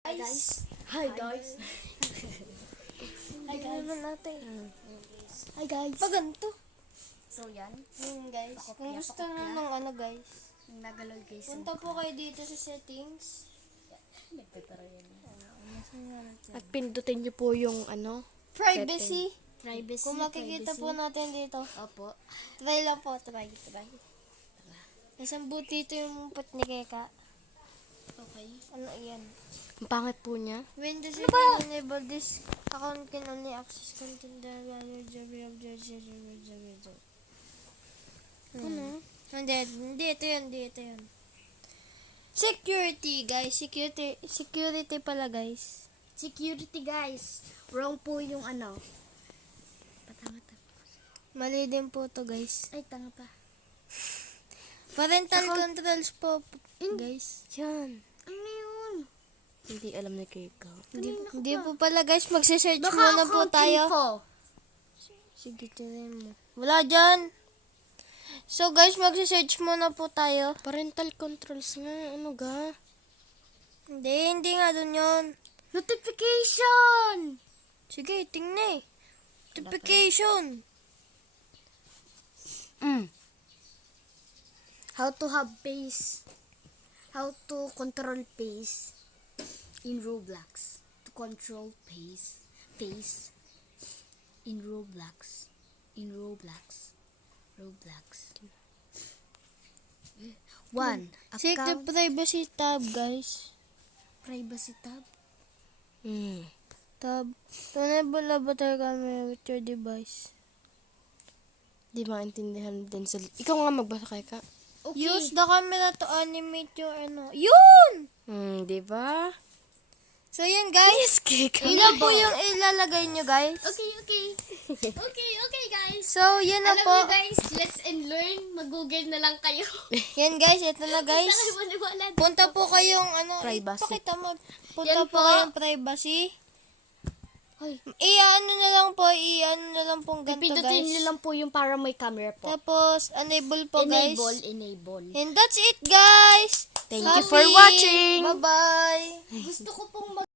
Hi guys. Hi guys. Hi guys. Hi guys. Paganto. So yan, Guys, kung gusto Pakopya. nyo ng guys, yung nagaloy guys. punta po kayo dito sa settings. Nagpapara yan. At pindutin niyo po yung Privacy. Privacy. Kung makikita po natin dito. Opo. Try lang po, try. Isang butito yung put ni Keka. Okay. Ano yan? ang pangit po niya. Windows can enable this account can only access content Hindi, ito yun. Security, guys. Security pala, guys. Security guys. Wrong po yung ano. Patama. Mali din po to, guys. Ay, tanga pa. Parental controls po, guys. Yan. Ano yun? Hindi alam ni Keka. Hindi po pala, guys. Magse-search Baka muna po account tayo. info. Sige, tirin mo. Wala dyan. So, guys, magse-search muna po tayo. Parental controls nga. Ano ga? Hindi nga dun yun. Notification! Sige, tingnan eh. Notification. How to have pace. How to control pace in Roblox. To control pace in Roblox. Roblox. 1. Check the Account privacy tab, guys. privacy tab. Tab. Enable avatar camera with your device. Di maintindihan din sa... Ikaw nga magbasa, Keka. Okay. Use the camera to animate your Yun! Di ba? So, yan, guys. Keka. Ilan po yung ilalagay nyo, guys? Okay, guys. So, yan na Alam po. niyo guys, let's and learn. Mag-google na lang kayo. Yan, guys. Ito na, guys. Tayo maniwala. Punta po kayong, Privacy. Pakita mo. Punta Yan po po. kayong privacy. I-ano na lang pong ganito, Pindutin guys. niyo lang po yung para may camera po. Tapos, enable po, guys. Enable. And that's it, guys. Thank you for watching. Bye-bye. Gusto ko pong